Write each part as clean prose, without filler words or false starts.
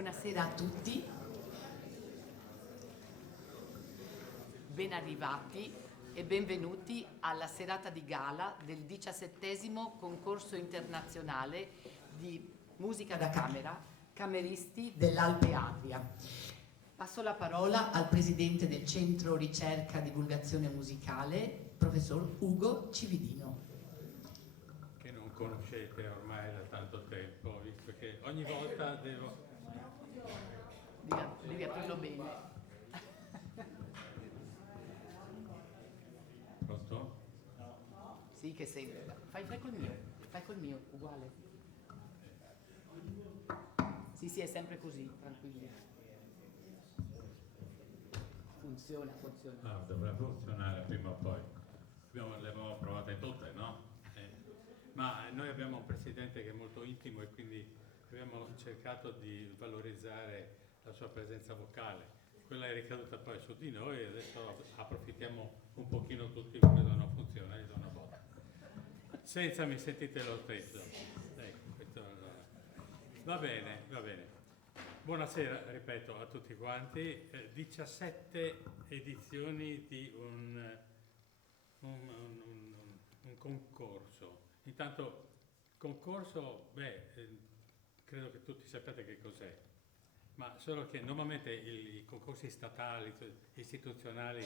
Buonasera a tutti, ben arrivati e benvenuti alla serata di gala del 17° concorso internazionale di musica da camera, Cameristi dell'Alpe Adria. Passo la parola al presidente del Centro Ricerca Divulgazione Musicale, professor Ugo Cividino. Che non conoscete ormai da tanto tempo, visto che ogni volta devo... Devi aprirlo bene. Pronto? Sì, che sembra. Fai col mio, uguale. Sì, è sempre così, tranquilli. Funziona. Dovrà funzionare prima o poi. Le abbiamo provate tutte, no? Ma noi abbiamo un presidente che è molto intimo e quindi abbiamo cercato di valorizzare la sua presenza vocale. Quella è ricaduta poi su di noi e adesso approfittiamo un pochino tutti perché non funziona, gli do una botta. Senza mi sentite lo stesso. Ecco, questo va bene. Buonasera, ripeto, a tutti quanti. 17 edizioni di un concorso. Intanto, concorso, credo che tutti sappiate che cos'è, ma solo che normalmente i concorsi statali, istituzionali,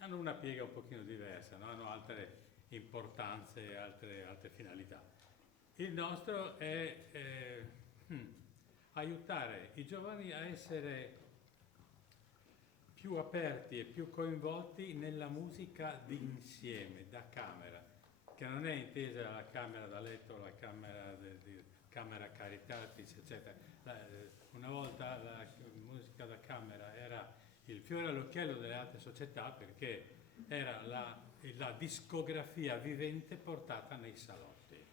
hanno una piega un pochino diversa, no? Hanno altre importanze, altre finalità. Il nostro è aiutare i giovani a essere più aperti e più coinvolti nella musica di insieme, da camera, che non è intesa la camera da letto, la camera camera caritatis, eccetera. Una volta la musica da camera era il fiore all'occhiello delle altre società perché era la discografia vivente portata nei salotti.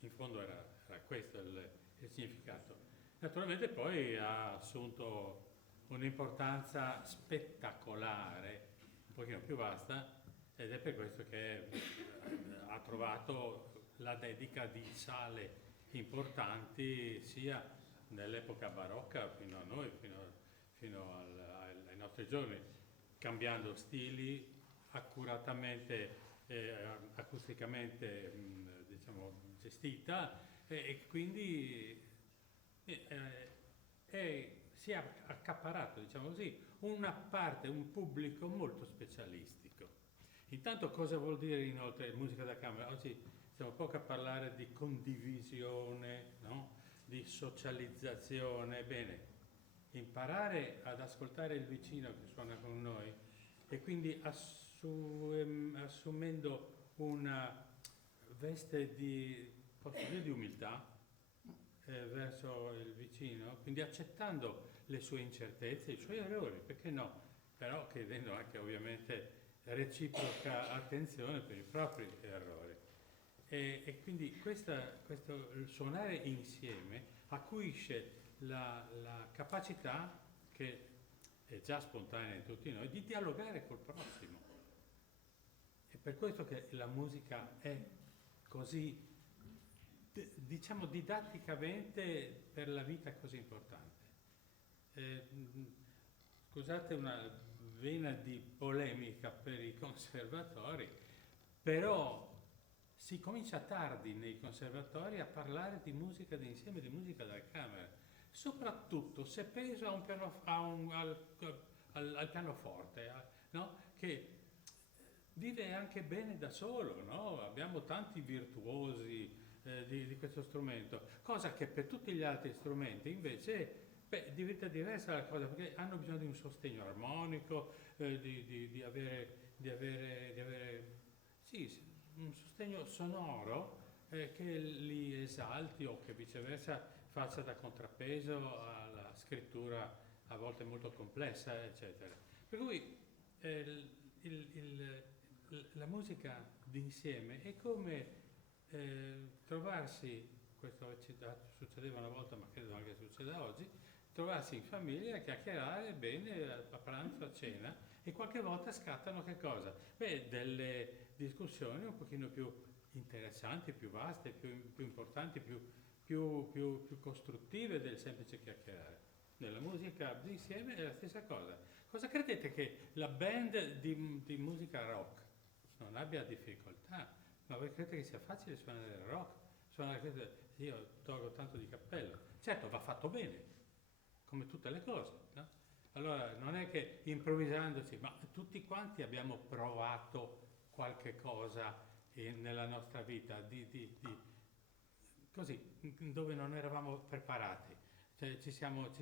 In fondo era questo il significato. Naturalmente poi ha assunto un'importanza spettacolare, un pochino più vasta, ed è per questo che ha trovato la dedica di sale importanti sia nell'epoca barocca fino a noi, fino ai nostri giorni, cambiando stili accuratamente, acusticamente gestita e quindi si è accapparato, una parte, un pubblico molto specialistico. Intanto cosa vuol dire inoltre musica da camera? Oggi stiamo poco a parlare di condivisione, no? Di socializzazione. Bene, imparare ad ascoltare il vicino che suona con noi e quindi assumendo una veste di umiltà verso il vicino, quindi accettando le sue incertezze, i suoi errori, perché no? Però chiedendo anche ovviamente reciproca attenzione per i propri errori. E quindi questo suonare insieme acuisce la capacità, che è già spontanea in tutti noi, di dialogare col prossimo. È per questo che la musica è così, didatticamente per la vita così importante. Scusate una vena di polemica per i conservatori, però si comincia tardi nei conservatori a parlare di musica d'insieme, di musica da camera, soprattutto se peso al pianoforte, no? Che vive anche bene da solo, no? Abbiamo tanti virtuosi di questo strumento, cosa che per tutti gli altri strumenti invece diventa diversa la cosa, perché hanno bisogno di un sostegno armonico, di avere un sostegno sonoro che li esalti o che viceversa faccia da contrappeso alla scrittura a volte molto complessa, eccetera. Per cui la musica d'insieme è come trovarsi, questo succedeva una volta ma credo anche succeda oggi, trovarsi in famiglia, chiacchierare bene a pranzo, a cena, e qualche volta scattano che cosa? Delle discussioni un pochino più interessanti, più vaste, più importanti, più più costruttive del semplice chiacchierare. Nella musica d'insieme è la stessa cosa. Cosa credete che la band di musica rock non abbia difficoltà? Ma voi credete che sia facile suonare il rock? Io tolgo tanto di cappello. Certo, va fatto bene, come tutte le cose, no? Allora, non è che improvvisandoci, ma tutti quanti abbiamo provato qualche cosa nella nostra vita, così, dove non eravamo preparati. Cioè, siamo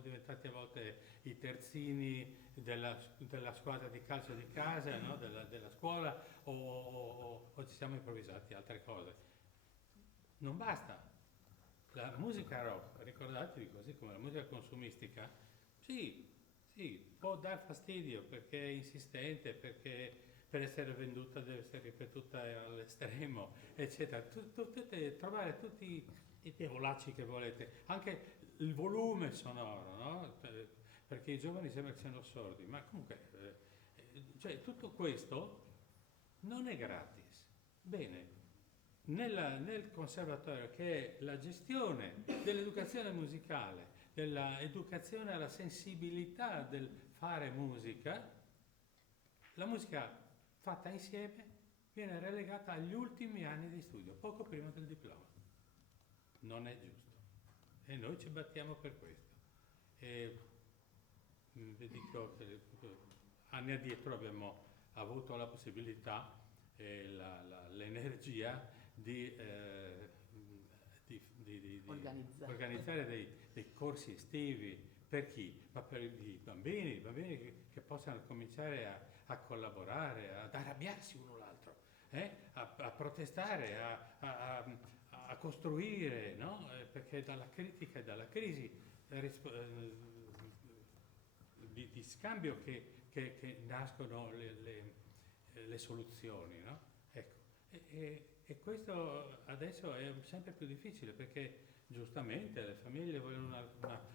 diventati a volte i terzini della squadra di calcio di casa, no? della scuola, o ci siamo improvvisati altre cose. Non basta. La musica rock, ricordatevi, così come la musica consumistica, sì, può dar fastidio perché è insistente, perché per essere venduta deve essere ripetuta all'estremo, eccetera. Trovare tutti i diavolacci che volete, anche il volume sonoro, no? Perché i giovani sembra che siano sordi, ma comunque, cioè, tutto questo non è gratis. Bene, nel conservatorio, che è la gestione dell'educazione musicale, dell'educazione alla sensibilità del fare musica, la musica fatta insieme viene relegata agli ultimi anni di studio, poco prima del diploma. Non è giusto. E noi ci battiamo per questo. E vi dico che anni addietro abbiamo avuto la possibilità e l'energia di organizzare dei corsi estivi. Per chi? Ma per i bambini che possano cominciare a collaborare, ad arrabbiarsi uno l'altro, a protestare, a costruire, no? Perché dalla critica e dalla crisi di scambio che nascono le soluzioni, no? Ecco. E questo adesso è sempre più difficile perché giustamente le famiglie vogliono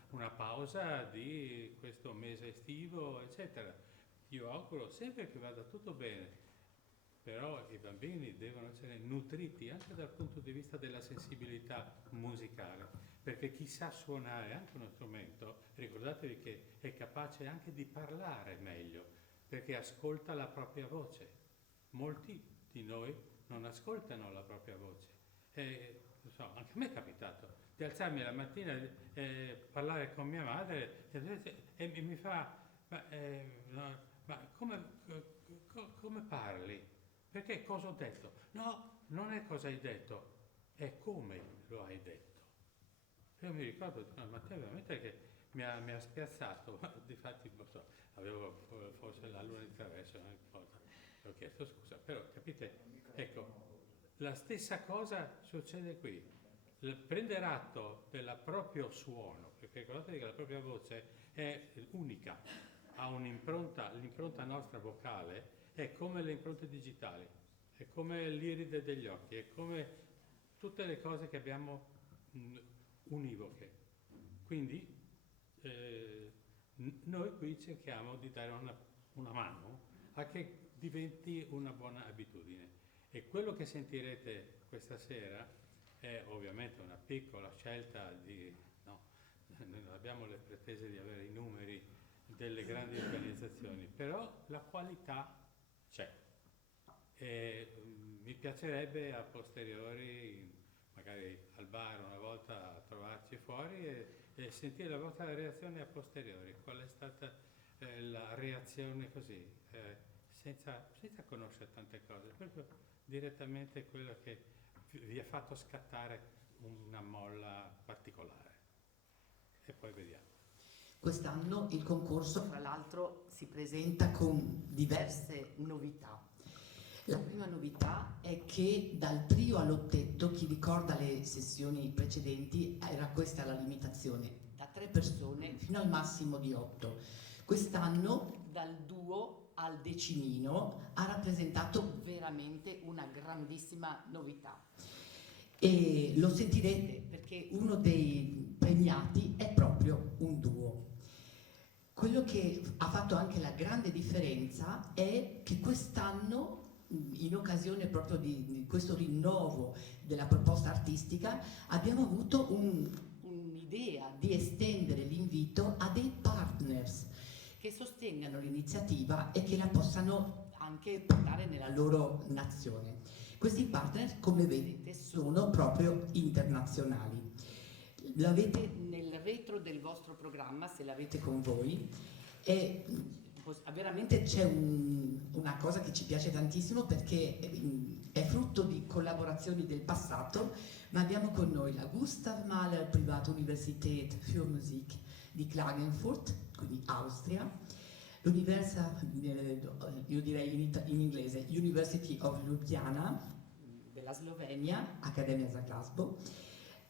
una pausa di questo mese estivo, eccetera. Io auguro sempre che vada tutto bene, però i bambini devono essere nutriti anche dal punto di vista della sensibilità musicale, perché chi sa suonare anche uno strumento, ricordatevi che è capace anche di parlare meglio, perché ascolta la propria voce. Molti di noi non ascoltano la propria voce. Anche a me è capitato di alzarmi la mattina e parlare con mia madre e mi fa, ma come parli? Perché cosa ho detto? No, non è cosa hai detto, è come lo hai detto. Io mi ricordo una mattina veramente che mi ha spiazzato, difatti non so, avevo forse la luna di traverso, ho chiesto scusa, però capite, ecco, la stessa cosa succede qui. Prendere atto del proprio suono, perché ricordatevi che la propria voce è unica, ha un'impronta, l'impronta nostra vocale è come le impronte digitali, è come l'iride degli occhi, è come tutte le cose che abbiamo univoche. Quindi noi qui cerchiamo di dare una mano a che diventi una buona abitudine. E quello che sentirete questa sera è ovviamente una piccola scelta no, non abbiamo le pretese di avere i numeri delle grandi organizzazioni, però la qualità c'è. E mi piacerebbe a posteriori, magari al bar una volta, trovarci fuori e sentire la vostra reazione a posteriori. Qual è stata la reazione così, senza conoscere tante cose, proprio direttamente quello che vi ha fatto scattare una molla particolare. E poi vediamo. Quest'anno il concorso, fra l'altro, si presenta con diverse novità. La prima novità è che dal trio all'ottetto, chi ricorda le sessioni precedenti, era questa la limitazione, da 3 persone fino al massimo di 8. Quest'anno dal duo al decimino ha rappresentato veramente una grandissima novità. E lo sentirete perché uno dei premiati è proprio un duo. Quello che ha fatto anche la grande differenza è che quest'anno in occasione proprio di questo rinnovo della proposta artistica, abbiamo avuto un'idea di estendere l'invito a dei partners che sostengano l'iniziativa e che la possano anche portare nella loro nazione. Questi partner, come vedete, sono proprio internazionali. L'avete nel retro del vostro programma, se l'avete con voi, e veramente c'è una cosa che ci piace tantissimo perché è frutto di collaborazioni del passato, ma abbiamo con noi la Gustav Mahler Privatuniversität für Musik di Klagenfurt, quindi Austria, io direi in inglese, University of Ljubljana della Slovenia, Accademia za glazbu,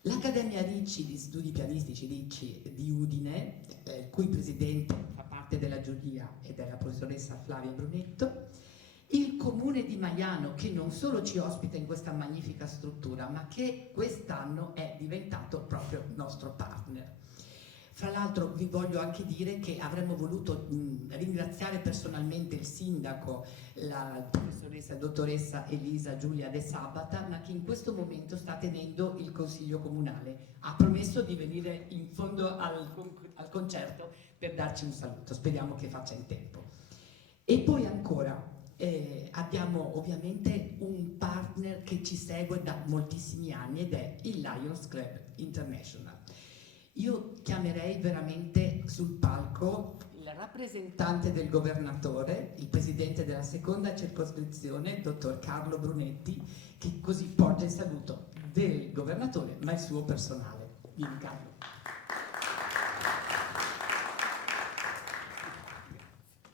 l'Accademia Ricci di Studi Pianistici Ricci di Udine, cui presidente fa parte della giuria ed è la professoressa Flavia Brunetto, il comune di Maiano, che non solo ci ospita in questa magnifica struttura, ma che quest'anno è diventato proprio nostro partner. Fra l'altro vi voglio anche dire che avremmo voluto ringraziare personalmente il sindaco, la professoressa dottoressa Elisa Giulia De Sabata, ma che in questo momento sta tenendo il consiglio comunale. Ha promesso di venire in fondo al concerto per darci un saluto, speriamo che faccia in tempo. E poi ancora abbiamo ovviamente un partner che ci segue da moltissimi anni ed è il Lions Club International. Io chiamerei veramente sul palco il rappresentante del governatore, il presidente della seconda circoscrizione, il dottor Carlo Brunetti, che così porta il saluto del governatore ma il suo personale. Vieni Carlo.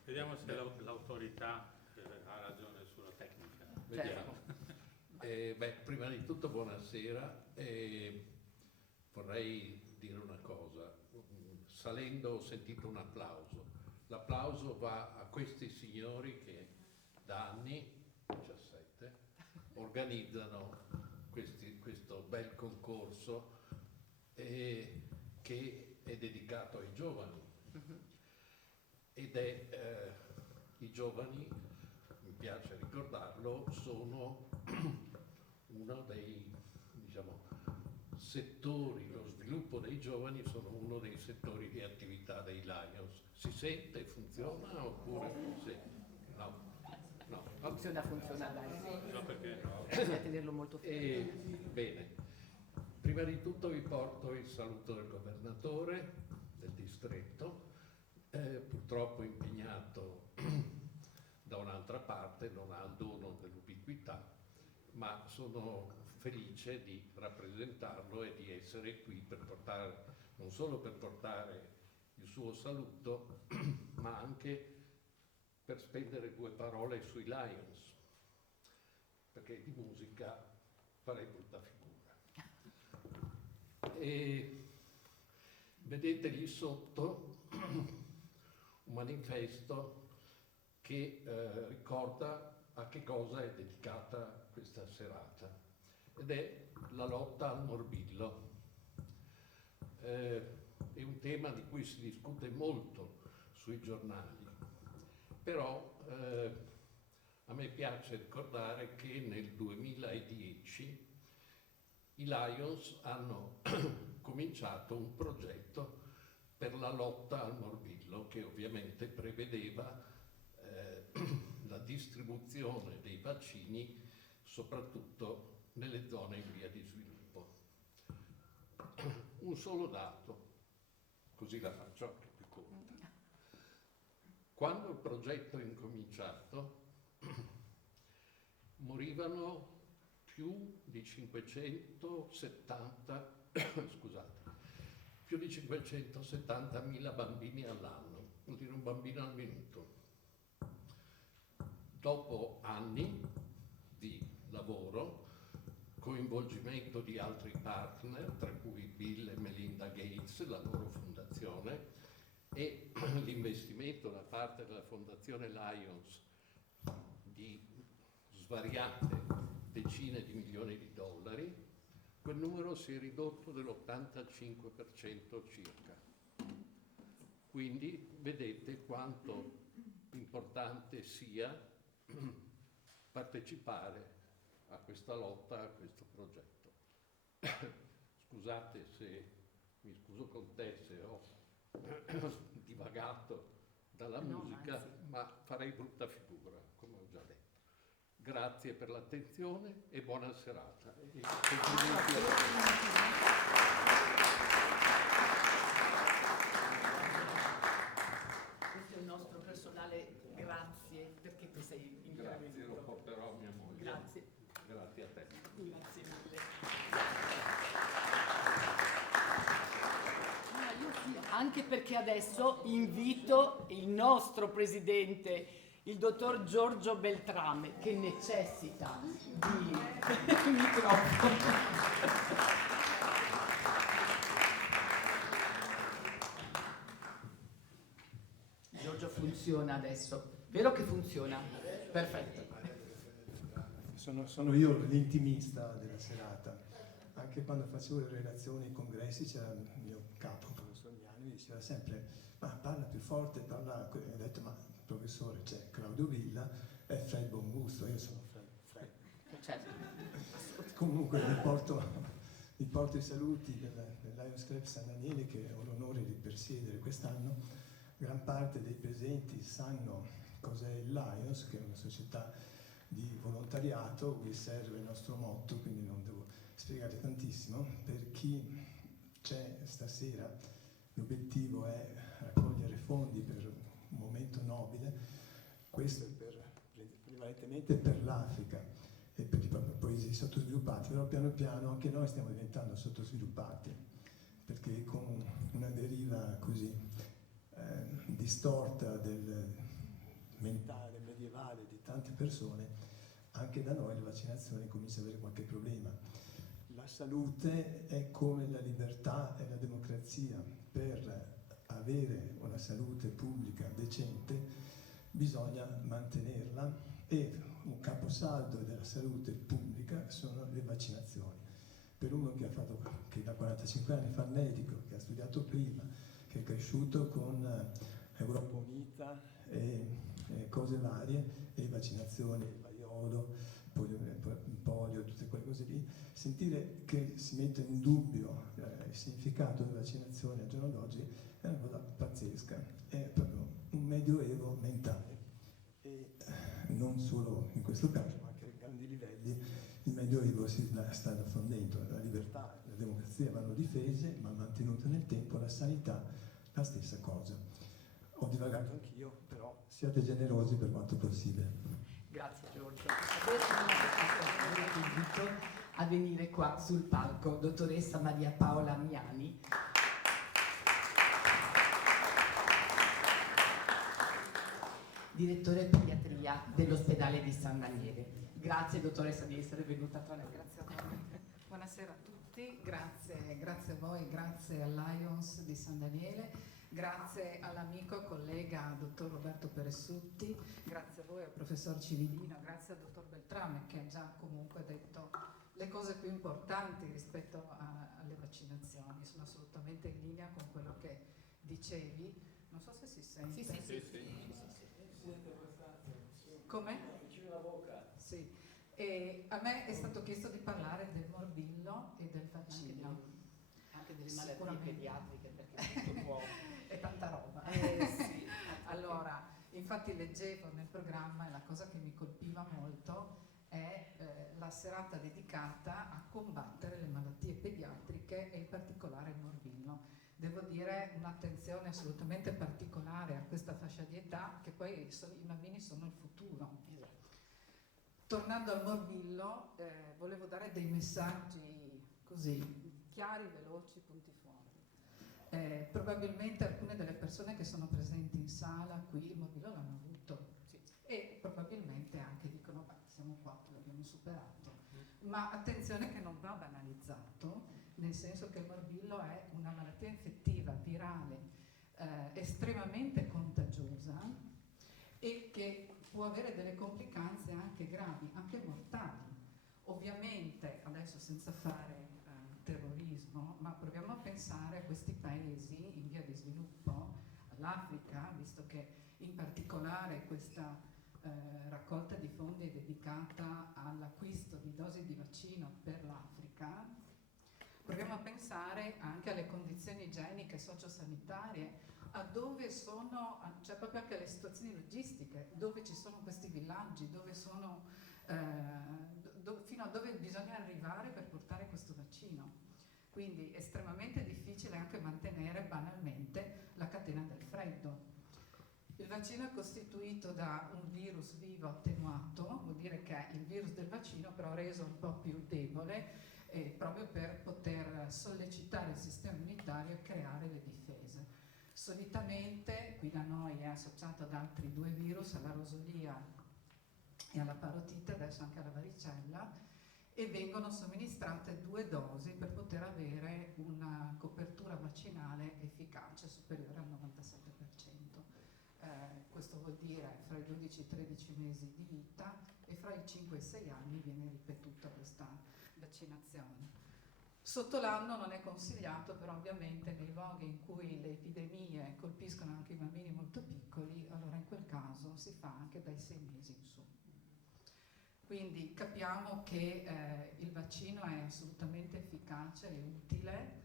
Vediamo se l'autorità ha ragione sulla tecnica. Vediamo. Prima di tutto buonasera. Vorrei dire una cosa. Salendo ho sentito un applauso. L'applauso va a questi signori che da anni, 17, organizzano questo bel concorso che è dedicato ai giovani. Ed i giovani, mi piace ricordarlo, sono uno dei, settori, lo sviluppo dei giovani sono uno dei settori di attività dei Lions. Si sente, funziona oppure sì? No. Funziona, dai. No, perché no. Bisogna tenerlo molto fermo. Bene, prima di tutto vi porto il saluto del governatore del distretto, purtroppo impegnato da un'altra parte, non ha il dono dell'ubiquità, ma sono felice di rappresentarlo e di essere qui per portare, non solo per portare il suo saluto, ma anche per spendere due parole sui Lions, perché di musica farei brutta figura. E vedete lì sotto un manifesto che ricorda a che cosa è dedicata questa serata, ed è la lotta al morbillo. È un tema di cui si discute molto sui giornali, però a me piace ricordare che nel 2010 i Lions hanno cominciato un progetto per la lotta al morbillo, che ovviamente prevedeva la distribuzione dei vaccini soprattutto nelle zone in via di sviluppo. Un solo dato, così la faccio anche più corta. Quando il progetto è incominciato morivano più di 570.000 bambini all'anno, vuol dire un bambino al minuto. Dopo anni di lavoro, coinvolgimento di altri partner, tra cui Bill e Melinda Gates, la loro fondazione, e l'investimento da parte della Fondazione Lions di svariate decine di milioni di dollari, quel numero si è ridotto dell'85% circa. Quindi vedete quanto importante sia partecipare a questa lotta, a questo progetto. Scusate se, mi scuso con te se ho divagato dalla musica, anzi. ma farei brutta figura, come ho già detto. Grazie per l'attenzione e buona serata. E complimenti a Questo è il nostro personale, grazie, perché tu sei tutti. Grazie, lo intervenuto. porterò a mia moglie. Grazie, Grazie a te. grazie mille. Io sì, anche perché adesso invito il nostro presidente, il dottor Giorgio Beltrame, che necessita di microfono. Giorgio funziona adesso, vero che funziona? Perfetto. Sono io l'intimista della serata. Anche quando facevo le relazioni ai congressi c'era il mio capo, il professor Miani, mi diceva sempre: ma parla più forte, parla. E ho detto: ma professore, c'è Claudio Villa e Fred Bongusto, io sono Fred. Certo. Comunque vi porto i saluti del Lions Club San Daniele, che ho l'onore di presiedere quest'anno. Gran parte dei presenti sanno cos'è il Lions, che è una società di volontariato, cui serve il nostro motto, quindi non devo spiegare tantissimo. Per chi c'è stasera, l'obiettivo è raccogliere fondi per un momento nobile. Questo è prevalentemente per l'Africa e per i paesi sottosviluppati, però piano piano anche noi stiamo diventando sottosviluppati, perché con una deriva così distorta del mentale medievale di tante persone, anche da noi la vaccinazione comincia ad avere qualche problema. La salute è come la libertà e la democrazia. Per avere una salute pubblica decente bisogna mantenerla, e un caposaldo della salute pubblica sono le vaccinazioni. Per uno che da 45 anni fa il medico, che ha studiato prima, che è cresciuto con Europa Unita e cose varie, e vaccinazioni, il vaiolo, polio, tutte quelle cose lì, sentire che si mette in dubbio il significato delle vaccinazioni al giorno d'oggi è una cosa pazzesca, è proprio un medioevo mentale. E non solo in questo caso, ma anche a grandi livelli il medioevo si sta diffondendo. La libertà e la democrazia vanno difese, ma mantenute nel tempo. La sanità, la stessa cosa. Ho divagato anch'io, però siate generosi per quanto possibile. Grazie Giorgio. Adesso vi invito a venire qua sul palco, dottoressa Maria Paola Miani. Direttore pediatria dell'ospedale di San Daniele. Grazie dottoressa di essere venuta tra noi. Grazie a voi. Buonasera a tutti, grazie a voi, grazie al Lions di San Daniele, grazie all'amico e collega dottor Roberto Peressutti, grazie a voi al professor Cividino, grazie al dottor Beltrame che ha già comunque detto le cose più importanti rispetto alle vaccinazioni. Sono assolutamente in linea con quello che dicevi. Non so se si sente. Sì. Come? Vicino alla bocca. Sì. E a me è stato chiesto di parlare del morbillo e del vaccino. Anche delle malattie Sicuramente. pediatriche, perché tutto può. È tanta roba. Sì. Allora, infatti leggevo nel programma, e la cosa che mi colpiva molto è la serata dedicata a combattere le malattie pediatriche e in particolare il morbillo. Devo dire un'attenzione assolutamente particolare a questa fascia di età, che poi i bambini sono il futuro. Esatto. Tornando al morbillo, volevo dare dei messaggi così chiari, veloci, punti fuori. Probabilmente alcune delle persone che sono presenti in sala qui il morbillo l'hanno avuto, Sì. e probabilmente anche dicono: beh, siamo qua che l'abbiamo superato. Ma attenzione che non va banalizzato, nel senso che il morbillo è una malattia infettiva, virale, estremamente contagiosa e che può avere delle complicanze anche gravi, anche mortali. Ovviamente, adesso senza fare terrorismo, ma proviamo a pensare a questi paesi in via di sviluppo, all'Africa, visto che in particolare questa raccolta di fondi dedicata all'acquisto di dosi di vaccino per l'Africa, proviamo a pensare anche alle condizioni igieniche e sociosanitarie, a dove sono, cioè proprio anche alle situazioni logistiche, dove ci sono questi villaggi, dove sono, fino a dove bisogna arrivare per portare questo vaccino. Quindi estremamente difficile anche mantenere banalmente la catena del freddo. Il vaccino è costituito da un virus vivo attenuato, vuol dire che è il virus del vaccino però reso un po' più debole, proprio per poter sollecitare il sistema immunitario e creare le difese. Solitamente qui da noi è associato ad altri 2 virus, alla rosolia e alla parotite, adesso anche alla varicella, e vengono somministrate 2 dosi per poter avere una copertura vaccinale efficace superiore al 97%. Questo vuol dire fra i 12 e i 13 mesi di vita, e fra i 5 e i 6 anni viene ripetuta questa vaccinazione. Sotto l'anno non è consigliato, però ovviamente nei luoghi in cui le epidemie colpiscono anche i bambini molto piccoli, allora in quel caso si fa anche dai 6 mesi in su. Quindi capiamo che il vaccino è assolutamente efficace e utile.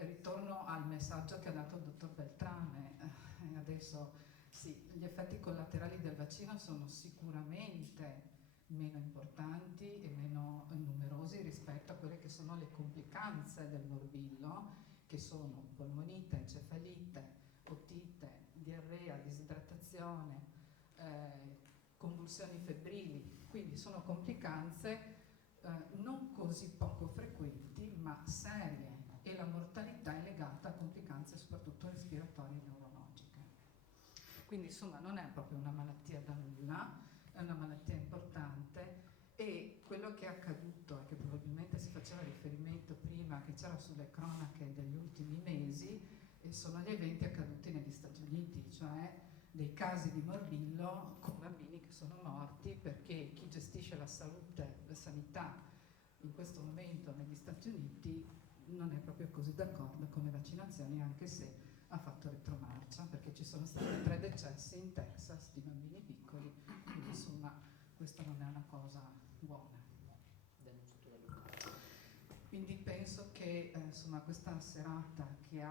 Ritorno al messaggio che ha dato il dottor Beltrame. Adesso sì, gli effetti collaterali del vaccino sono sicuramente meno importanti e meno numerosi rispetto a quelle che sono le complicanze del morbillo, che sono polmonite, encefalite, otite, diarrea, disidratazione, convulsioni febbrili. Quindi sono complicanze non così poco frequenti, ma serie, e la mortalità è legata a complicanze soprattutto respiratorie e neurologiche. Quindi insomma non è proprio una malattia da nulla, è una malattia importante, e quello che è accaduto e che probabilmente si faceva riferimento prima, che c'era sulle cronache degli ultimi mesi, sono gli eventi accaduti negli Stati Uniti, cioè dei casi di morbillo con bambini che sono morti perché chi gestisce la salute, la sanità in questo momento negli Stati Uniti non è proprio così d'accordo con le vaccinazioni, anche se ha fatto retromarcia, perché ci sono stati 3 decessi in Texas di bambini piccoli, quindi insomma questa non è una cosa buona. Quindi penso che insomma questa serata che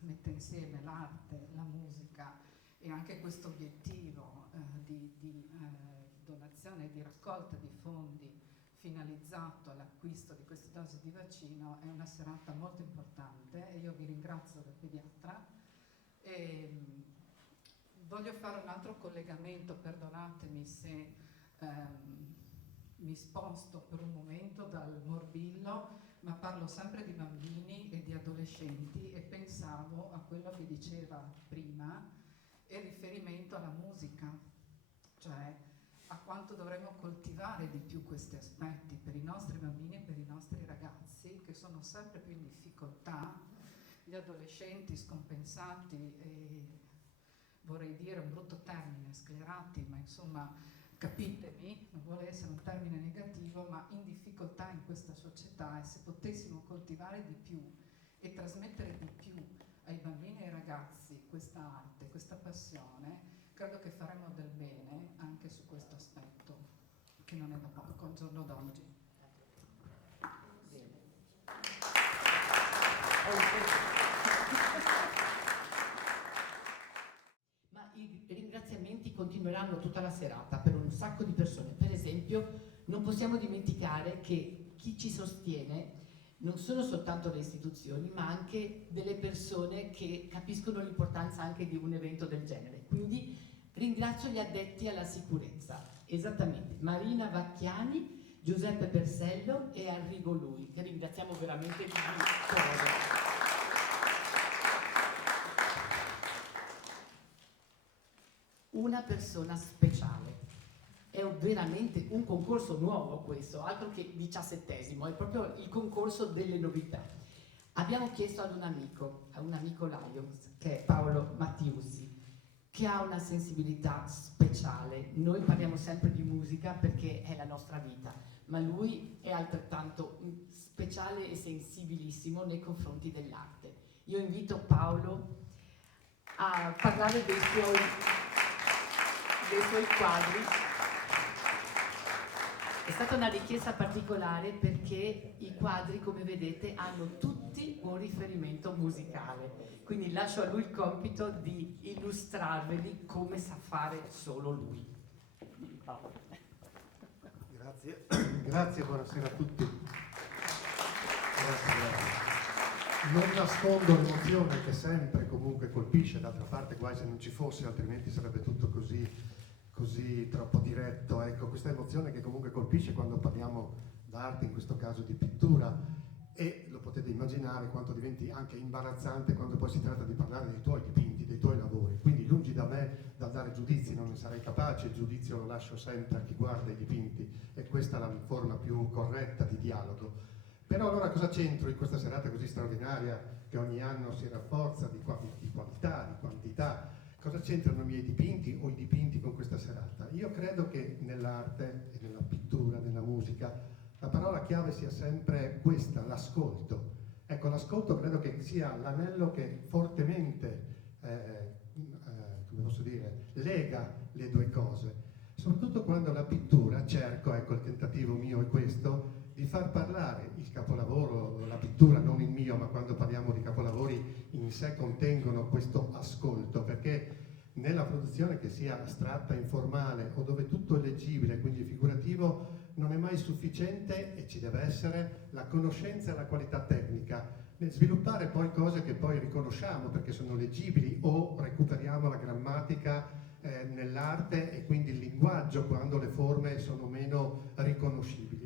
mette insieme l'arte, la musica e anche questo obiettivo di donazione e di raccolta di fondi finalizzato all'acquisto di queste dosi di vaccino è una serata molto importante, e io vi ringrazio da pediatra. Voglio fare un altro collegamento, perdonatemi se mi sposto per un momento dal morbillo, ma parlo sempre di bambini e di adolescenti, e pensavo a quello che diceva prima in riferimento alla musica, cioè a quanto dovremmo coltivare di più questi aspetti per i nostri bambini e per i nostri ragazzi, che sono sempre più in difficoltà, gli adolescenti scompensati e, vorrei dire un brutto termine, sclerati, ma insomma capitemi, non vuole essere un termine negativo, ma in difficoltà in questa società, e se potessimo coltivare di più e trasmettere di più ai bambini e ai ragazzi questa arte, questa passione, credo che faremo del bene anche su questo aspetto, che non è da poco al giorno d'oggi. Bene. Ma i ringraziamenti continueranno tutta la serata per un sacco di persone. Per esempio, non possiamo dimenticare che chi ci sostiene non sono soltanto le istituzioni, ma anche delle persone che capiscono l'importanza anche di un evento del genere. Quindi ringrazio gli addetti alla sicurezza, esattamente Marina Vacchiani, Giuseppe Persello e Arrigo Lui, che ringraziamo veramente di cuore. Una persona speciale. È veramente un concorso nuovo questo, altro che 17esimo, è proprio il concorso delle novità. Abbiamo chiesto ad un amico Lions, che è Paolo Mattiusi, che ha una sensibilità speciale. Noi parliamo sempre di musica perché è la nostra vita, ma lui è altrettanto speciale e sensibilissimo nei confronti dell'arte. Io invito Paolo a parlare dei suoi... dei suoi quadri. È stata una richiesta particolare perché i quadri, come vedete, hanno tutti un riferimento musicale, quindi lascio a lui il compito di illustrarveli come sa fare solo lui. Paolo. Grazie, grazie, buonasera a tutti. Grazie. Non nascondo l'emozione che sempre comunque colpisce, d'altra parte guai se non ci fosse, altrimenti sarebbe tutto così troppo diretto. Ecco, questa emozione che comunque colpisce quando parliamo d'arte, in questo caso di pittura, e lo potete immaginare quanto diventi anche imbarazzante quando poi si tratta di parlare dei tuoi dipinti, dei tuoi lavori. Quindi lungi da me dal dare giudizi, non ne sarei capace, il giudizio lo lascio sempre a chi guarda i dipinti e questa è la forma più corretta di dialogo. Però allora cosa c'entro in questa serata così straordinaria che ogni anno si rafforza di qualità, di quantità? Cosa c'entrano i miei dipinti o i dipinti con questa serata? Io credo che nell'arte e nella pittura, nella musica, la parola chiave sia sempre questa, l'ascolto. Ecco, l'ascolto credo che sia l'anello che fortemente, come posso dire, lega le due cose. Soprattutto quando la pittura, cerco, ecco il tentativo mio è questo, di far parlare il capolavoro, la pittura, non il mio, ma quando parliamo di capolavori in sé contengono questo ascolto, perché nella produzione che sia astratta, informale o dove tutto è leggibile, quindi figurativo, non è mai sufficiente e ci deve essere la conoscenza e la qualità tecnica. Nel sviluppare poi cose che poi riconosciamo perché sono leggibili o recuperiamo la grammatica nell'arte e quindi il linguaggio quando le forme sono meno riconoscibili.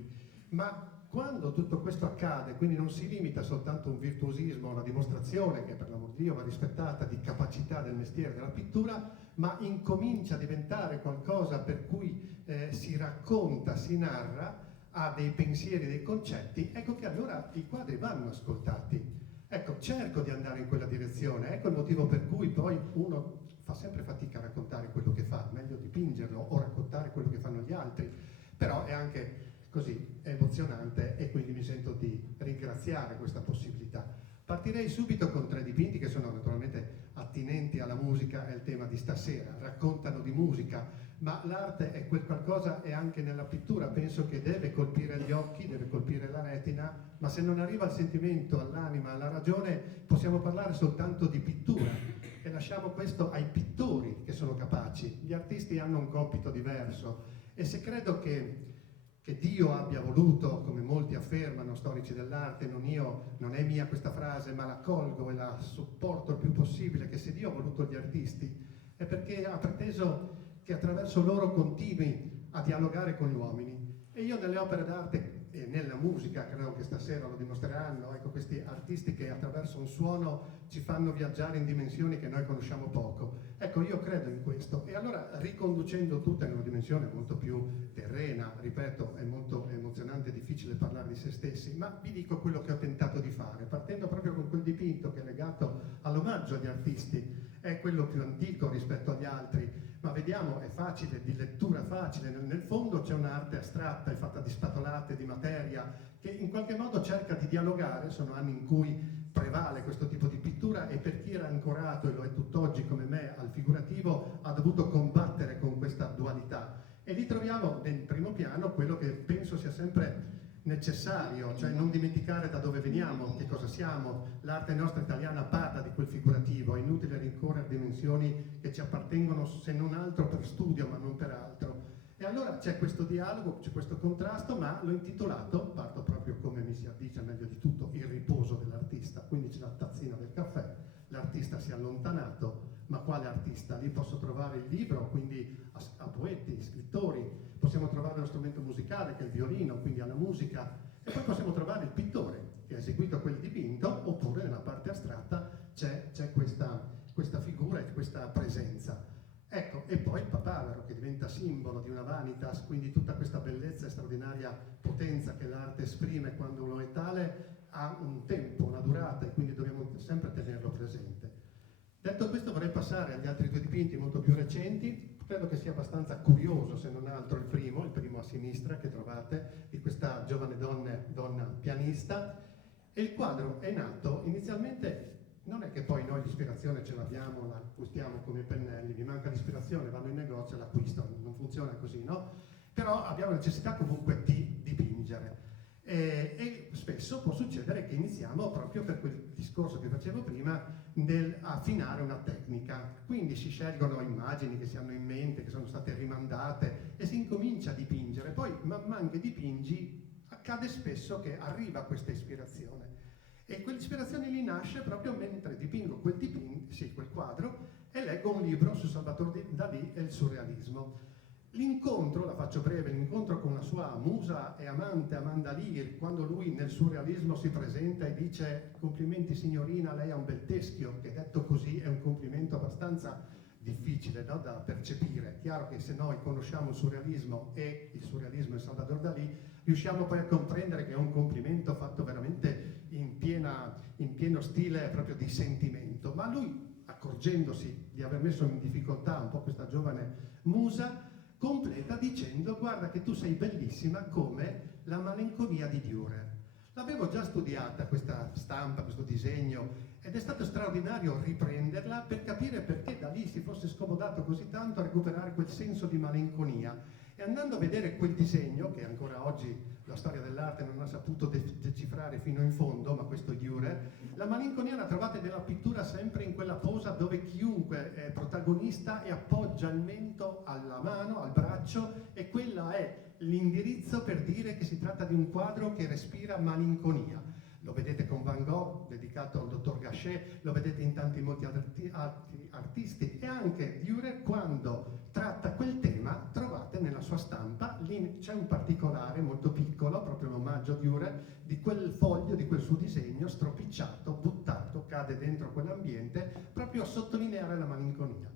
Ma quando tutto questo accade, quindi non si limita soltanto a un virtuosismo, a una dimostrazione che per l'amor di Dio va rispettata di capacità del mestiere della pittura, ma incomincia a diventare qualcosa per cui si racconta, si narra, ha dei pensieri, dei concetti, ecco che allora i quadri vanno ascoltati. Ecco, cerco di andare in quella direzione, ecco il motivo per cui poi uno fa sempre fatica a raccontare quello che fa, meglio dipingerlo o raccontare quello che fanno gli altri, però è anche così emozionante e quindi mi sento di ringraziare questa possibilità. Partirei subito con 3 dipinti che sono naturalmente attinenti alla musica e al tema di stasera, raccontano di musica, ma l'arte è quel qualcosa e anche nella pittura penso che deve colpire gli occhi, deve colpire la retina, ma se non arriva al sentimento, all'anima, alla ragione, possiamo parlare soltanto di pittura e lasciamo questo ai pittori che sono capaci. Gli artisti hanno un compito diverso e se credo che Dio abbia voluto, come molti affermano, storici dell'arte, non è mia questa frase, ma la colgo e la supporto il più possibile, che se Dio ha voluto gli artisti è perché ha preteso che attraverso loro continui a dialogare con gli uomini. E io nelle opere d'arte e nella musica, credo che stasera lo dimostreranno, ecco, questi artisti che attraverso un suono ci fanno viaggiare in dimensioni che noi conosciamo poco. Ecco, io credo in questo e allora riconducendo tutto in una dimensione molto più terrena, ripeto, è molto emozionante e difficile parlare di se stessi, ma vi dico quello che ho tentato di fare, partendo proprio con quel dipinto che è legato all'omaggio agli artisti, è quello più antico rispetto agli altri, ma vediamo, è facile, di lettura facile, nel fondo c'è un'arte astratta, è fatta di spatolate, di materia, che in qualche modo cerca di dialogare, sono anni in cui prevale questo tipo di pittura e per chi era ancorato, e lo è tutt'oggi come me, al figurativo, ha dovuto combattere con questa dualità. E lì troviamo nel primo piano quello che penso sia sempre necessario, cioè non dimenticare da dove veniamo, che cosa siamo. L'arte nostra italiana parla di quel figurativo, è inutile rincorrere dimensioni che ci appartengono se non altro per studio ma non per altro. E allora c'è questo dialogo, c'è questo contrasto, ma l'ho intitolato, parto proprio come mi si addice meglio di tutto, il riposo dell'artista, quindi c'è la tazzina del caffè, l'artista si è allontanato, ma quale artista? Lì posso trovare il libro, quindi a poeti, scrittori, possiamo trovare lo strumento musicale che è il violino, quindi alla musica, e poi possiamo trovare il pittore che ha eseguito quel dipinto, oppure nella parte astratta c'è questa figura e questa presenza. Ecco, e poi il papavero che diventa simbolo di una vanitas, quindi tutta questa bellezza e straordinaria potenza che l'arte esprime quando lo è tale, ha un tempo, una durata e quindi dobbiamo sempre tenerlo presente. Detto questo vorrei passare agli altri 2 dipinti molto più recenti, credo che sia abbastanza curioso se non altro il primo a sinistra che trovate, di questa giovane donna pianista, e il quadro è nato inizialmente non è che poi noi l'ispirazione ce l'abbiamo, la acquistiamo come pennelli, mi manca l'ispirazione, vanno in negozio e l'acquisto, non funziona così, no? Però abbiamo necessità comunque di dipingere. E spesso può succedere che iniziamo proprio per quel discorso che facevo prima nel affinare una tecnica, quindi si scelgono immagini che si hanno in mente, che sono state rimandate e si incomincia a dipingere, poi man mano che dipingi accade spesso che arriva questa ispirazione e quell'ispirazione lì nasce proprio mentre dipingo quel quadro e leggo un libro su Salvatore Dalì e il surrealismo. L'incontro, la faccio breve, l'incontro con la sua musa e amante Amanda Lear, quando lui nel surrealismo si presenta e dice complimenti signorina, lei ha un bel teschio, che detto così è un complimento abbastanza difficile, no, da percepire. È chiaro che se noi conosciamo il surrealismo e il surrealismo è Salvador Dalì, riusciamo poi a comprendere che è un complimento fatto veramente in pieno stile proprio di sentimento. Ma lui, accorgendosi di aver messo in difficoltà un po' questa giovane musa, completa dicendo: guarda che tu sei bellissima come la malinconia di Dürer. L'avevo già studiata questa stampa, questo disegno, ed è stato straordinario riprenderla per capire perché da lì si fosse scomodato così tanto a recuperare quel senso di malinconia. E andando a vedere quel disegno, che ancora oggi la storia dell'arte non ha saputo decifrare fino in fondo, ma questo è Dürer, la malinconia la trovate nella pittura sempre in quella posa dove chiunque è protagonista e appoggia il mento alla mano, al braccio, e quella è l'indirizzo per dire che si tratta di un quadro che respira malinconia. Lo vedete con Van Gogh, dedicato al dottor Gachet, lo vedete in molti altri artisti, e anche Dürer, quando tratta quel tema, trovate nella sua stampa, lì c'è un particolare molto piccolo, proprio un omaggio a Dürer, di quel foglio, di quel suo disegno, stropicciato, buttato, cade dentro quell'ambiente, proprio a sottolineare la malinconia.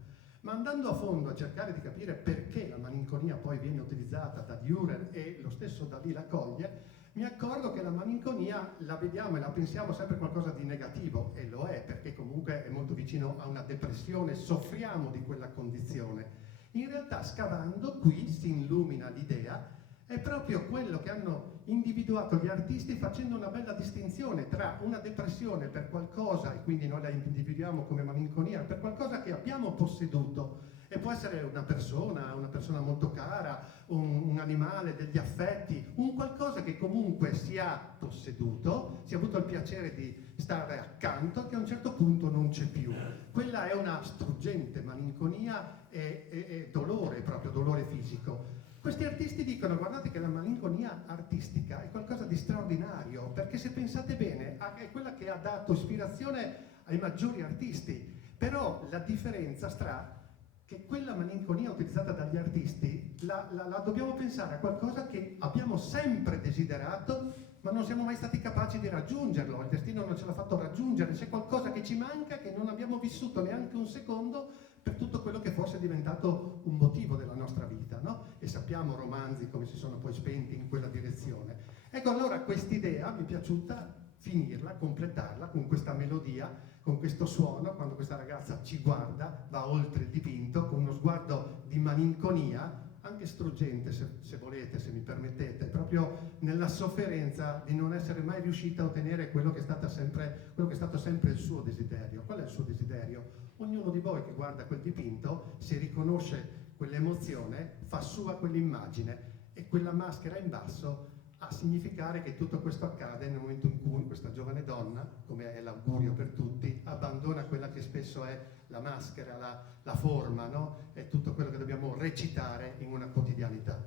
Ma andando a fondo a cercare di capire perché la malinconia poi viene utilizzata da Dürer e lo stesso Dalì la coglie, mi accorgo che la malinconia la vediamo e la pensiamo sempre qualcosa di negativo, e lo è, perché comunque è molto vicino a una depressione, soffriamo di quella condizione. In realtà, scavando, qui si illumina l'idea, è proprio quello che hanno individuato gli artisti facendo una bella distinzione tra una depressione per qualcosa, e quindi noi la individuiamo come malinconia, per qualcosa che abbiamo posseduto, e può essere una persona molto cara, un animale, degli affetti, un qualcosa che comunque si ha posseduto, si ha avuto il piacere di stare accanto, che a un certo punto non c'è più. Quella è una struggente malinconia e dolore, proprio dolore fisico. Questi artisti dicono: guardate che la malinconia artistica è qualcosa di straordinario, perché se pensate bene è quella che ha dato ispirazione ai maggiori artisti, però la differenza sta che quella malinconia utilizzata dagli artisti la dobbiamo pensare a qualcosa che abbiamo sempre desiderato, ma non siamo mai stati capaci di raggiungerlo, il destino non ce l'ha fatto raggiungere, c'è qualcosa che ci manca, che non abbiamo vissuto neanche un secondo per tutto quello che forse è diventato un motivo della nostra vita, no? E sappiamo romanzi come si sono poi spenti in quella direzione. Ecco, allora quest'idea mi è piaciuta finirla, completarla con questa melodia, con questo suono, quando questa ragazza ci guarda, va oltre il dipinto, con uno sguardo di malinconia, anche struggente se volete, se mi permettete, proprio nella sofferenza di non essere mai riuscita a ottenere quello che è stato sempre il suo desiderio. Qual è il suo desiderio? Ognuno di voi che guarda quel dipinto, se riconosce quell'emozione, fa sua quell'immagine, e quella maschera in basso a significare che tutto questo accade nel momento in cui questa giovane donna, come è l'augurio per tutti, abbandona quella che spesso è la maschera, la forma, no? È tutto quello che dobbiamo recitare in una quotidianità.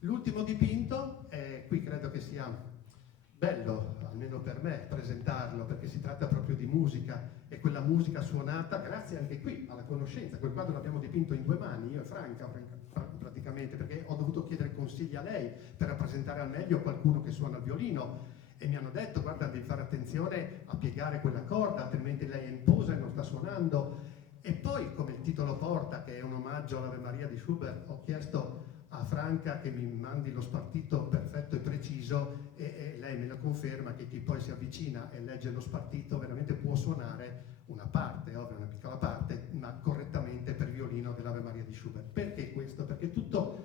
L'ultimo dipinto, qui credo che sia bello, almeno per me, presentarlo, perché si tratta proprio di musica, e quella musica suonata grazie anche qui alla conoscenza. Quel quadro l'abbiamo dipinto in 2 mani, io e Franca praticamente, perché ho dovuto chiedere consigli a lei per rappresentare al meglio qualcuno che suona il violino, e mi hanno detto: guarda, devi fare attenzione a piegare quella corda, altrimenti lei è in posa e non sta suonando. E poi, come il titolo porta, che è un omaggio all'Ave Maria di Schubert, ho chiesto a Franca che mi mandi lo spartito perfetto e preciso, e lei me lo conferma, che chi poi si avvicina e legge lo spartito veramente può suonare una parte, ovvio, una piccola parte, ma correttamente per violino dell'Ave Maria di Schubert. Perché questo? Perché tutto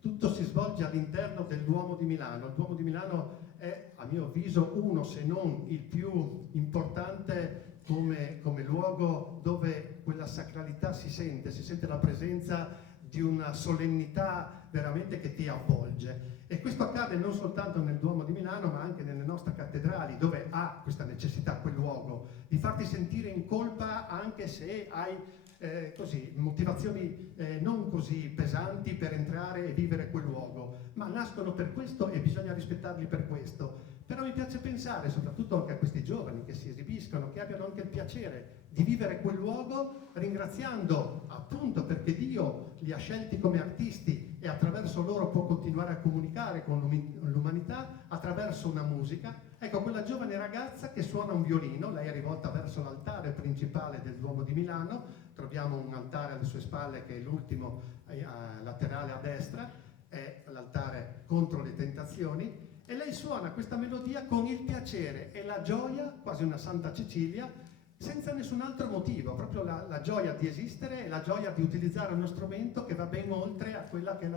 si svolge all'interno del Duomo di Milano. Il Duomo di Milano è, a mio avviso, uno, se non il più importante come sente la presenza di una solennità veramente che ti avvolge. E questo accade non soltanto nel Duomo di Milano, ma anche nelle nostre cattedrali, dove ha questa necessità, quel luogo, di farti sentire in colpa anche se hai così, motivazioni non così pesanti per entrare e vivere quel luogo, ma nascono per questo e bisogna rispettarli per questo. Però mi piace pensare, soprattutto anche a questi giovani che si esibiscono, che abbiano anche il piacere di vivere quel luogo, ringraziando appunto perché Dio li ha scelti come artisti e attraverso loro può continuare a comunicare con l'umanità attraverso una musica. Ecco, quella giovane ragazza che suona un violino, lei è rivolta verso l'altare principale del Duomo di Milano, troviamo un altare alle sue spalle che è l'ultimo laterale a destra, è l'altare contro le tentazioni, e lei suona questa melodia con il piacere e la gioia, quasi una Santa Cecilia, senza nessun altro motivo, proprio la gioia di esistere e la gioia di utilizzare uno strumento che va ben oltre a quella che è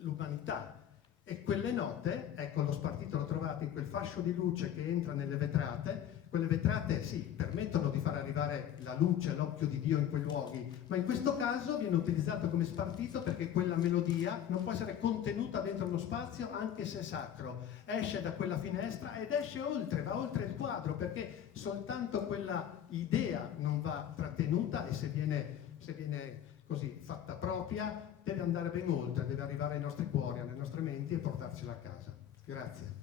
l'umanità. E quelle note, ecco, lo spartito lo trovate in quel fascio di luce che entra nelle vetrate. Quelle vetrate sì, permettono di far arrivare la luce, l'occhio di Dio in quei luoghi, ma in questo caso viene utilizzato come spartito perché quella melodia non può essere contenuta dentro uno spazio anche se sacro. Esce da quella finestra ed esce oltre, va oltre il quadro, perché soltanto quella idea non va trattenuta e se viene così fatta propria deve andare ben oltre, deve arrivare ai nostri cuori, alle nostre menti e portarcela a casa. Grazie.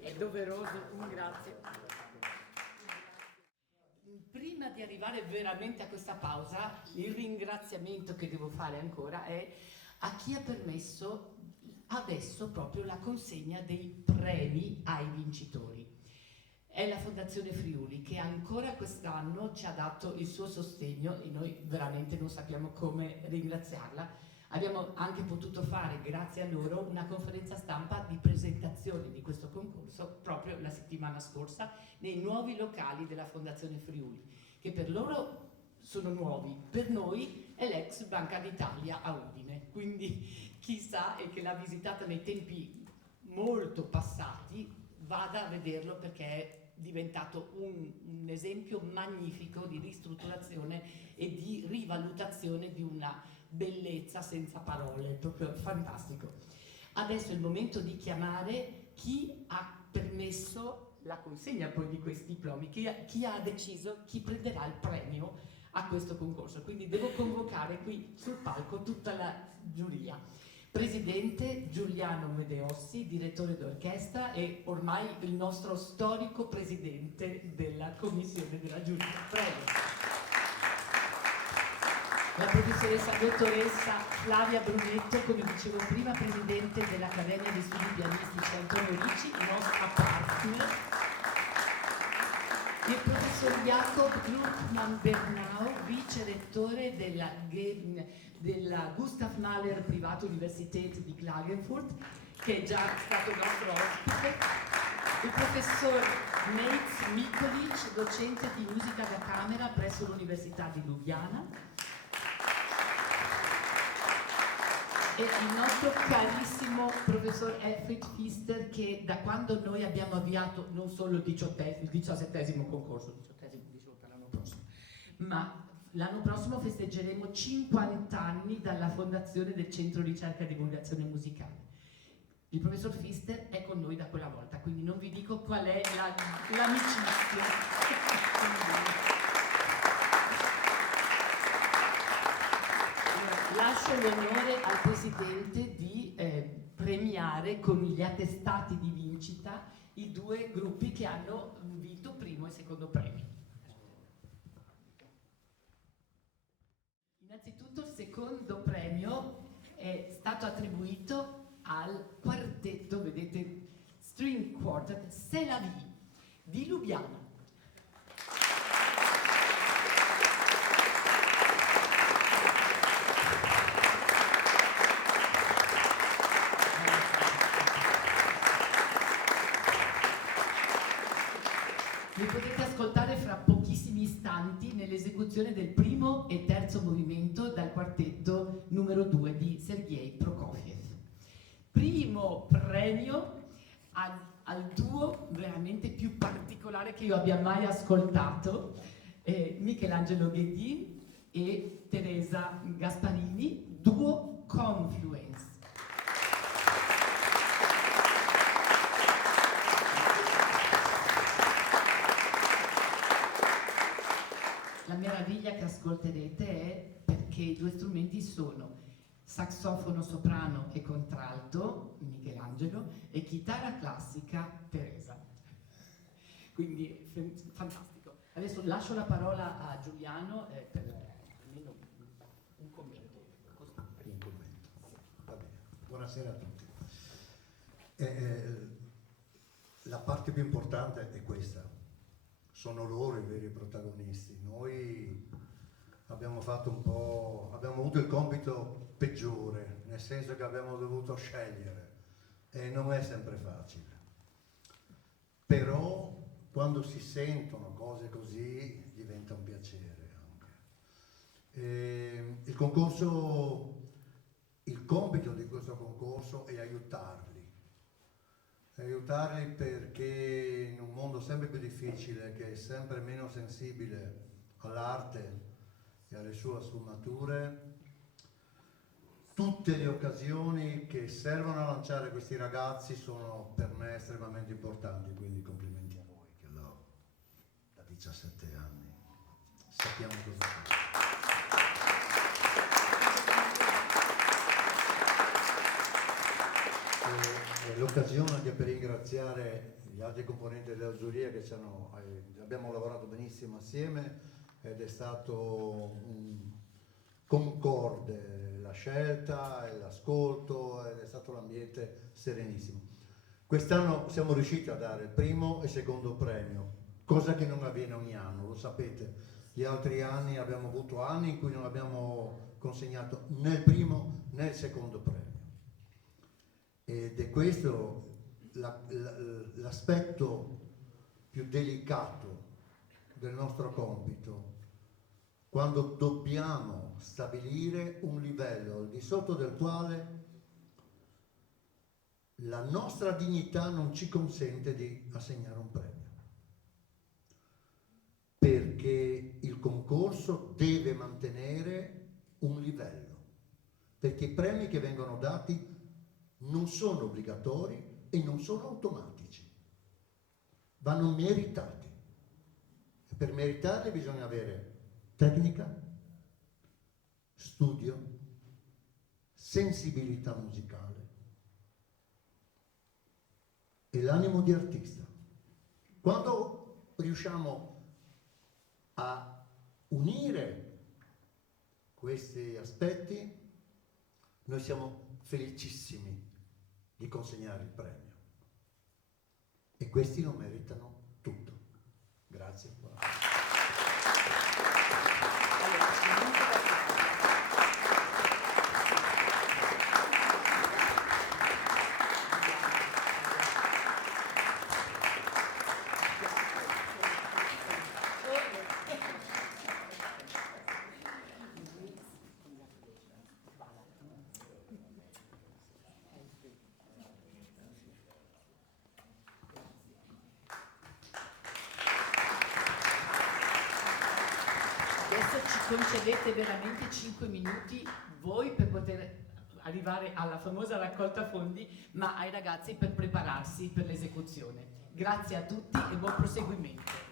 È doveroso un grazie. Prima di arrivare veramente a questa pausa, il ringraziamento che devo fare ancora è a chi ha permesso adesso proprio la consegna dei premi ai vincitori. È la Fondazione Friuli che ancora quest'anno ci ha dato il suo sostegno e noi veramente non sappiamo come ringraziarla. Abbiamo anche potuto fare, grazie a loro, una conferenza stampa di presentazione di questo concorso proprio la settimana scorsa nei nuovi locali della Fondazione Friuli, che per loro sono nuovi, per noi è l'ex Banca d'Italia a Udine, quindi chissà e che l'ha visitata nei tempi molto passati vada a vederlo perché è diventato un esempio magnifico di ristrutturazione e di rivalutazione di una bellezza senza parole, proprio fantastico. Adesso è il momento di chiamare chi ha permesso la consegna poi di questi diplomi, chi ha deciso chi prenderà il premio a questo concorso. Quindi devo convocare qui sul palco tutta la giuria. Presidente Giuliano Medeossi, direttore d'orchestra e ormai il nostro storico presidente della commissione della giuria. Prego. La professoressa dottoressa Flavia Brunetto, come dicevo prima, presidente dell'Accademia di Studi Pianistici Antonio Ricci, nostra partner. Il professor Jakob Gluckmann Bernau, vice rettore della Gustav Mahler Privatuniversität di Klagenfurt, che è già stato nostro ospite. Il professor Neitz Mikolic, docente di musica da camera presso l'Università di Lubiana. E il nostro carissimo professor Elfried Pfister, che da quando noi abbiamo avviato non solo il 17° concorso, il 18° dicevo per l'anno prossimo, ma l'anno prossimo festeggeremo 50 anni dalla fondazione del Centro Ricerca e Divulgazione Musicale. Il professor Pfister è con noi da quella volta, quindi non vi dico qual è l'amicizia. Lascio l'onore al Presidente di premiare con gli attestati di vincita i due gruppi che hanno vinto primo e secondo premio. Innanzitutto il secondo premio è stato attribuito al quartetto, vedete, String Quartet C'est la vie di Lubiana. Li potete ascoltare fra pochissimi istanti nell'esecuzione del primo e terzo movimento dal quartetto che io abbia mai ascoltato, Michelangelo Ghedin e Teresa Gasparini, duo Confluence. La meraviglia che ascolterete è perché i due strumenti sono saxofono soprano e contralto, Michelangelo, e chitarra classica, Teresa. Quindi fantastico. Adesso lascio la parola a Giuliano per almeno un commento. Un commento. Va bene. Buonasera a tutti. La parte più importante è questa. Sono loro i veri protagonisti. Noi abbiamo avuto il compito peggiore, nel senso che abbiamo dovuto scegliere e non è sempre facile. Però quando si sentono cose così diventa un piacere anche. Il compito di questo concorso è aiutarli perché in un mondo sempre più difficile, che è sempre meno sensibile all'arte e alle sue sfumature, tutte le occasioni che servono a lanciare questi ragazzi sono per me estremamente importanti, quindi complimenti a voi che da 17 anni sappiamo cosa fare. L'occasione anche per ringraziare gli altri componenti della giuria che abbiamo lavorato benissimo assieme ed è stato concorde la scelta e l'ascolto ed è stato l'ambiente serenissimo. Quest'anno siamo riusciti a dare il primo e secondo premio, cosa che non avviene ogni anno, lo sapete. Gli altri anni abbiamo avuto anni in cui non abbiamo consegnato né il primo né il secondo premio. Ed è questo l'aspetto più delicato del nostro compito, quando dobbiamo stabilire un livello al di sotto del quale la nostra dignità non ci consente di assegnare un premio. Perché il concorso deve mantenere un livello, perché i premi che vengono dati non sono obbligatori e non sono automatici, vanno meritati. E per meritarli bisogna avere tecnica, studio, sensibilità musicale e l'animo di artista. Quando riusciamo a unire questi aspetti, noi siamo felicissimi di consegnare il premio e questi lo meritano tutto. Grazie. Concedete veramente 5 minuti voi per poter arrivare alla famosa raccolta fondi, ma ai ragazzi per prepararsi per l'esecuzione. Grazie a tutti e buon proseguimento.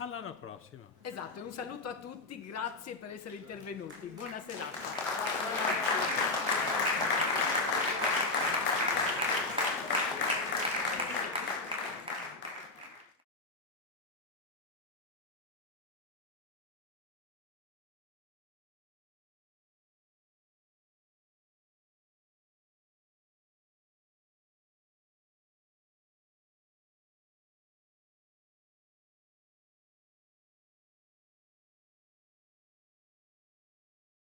All'anno prossimo. Esatto, un saluto a tutti, grazie per essere intervenuti. Buona serata.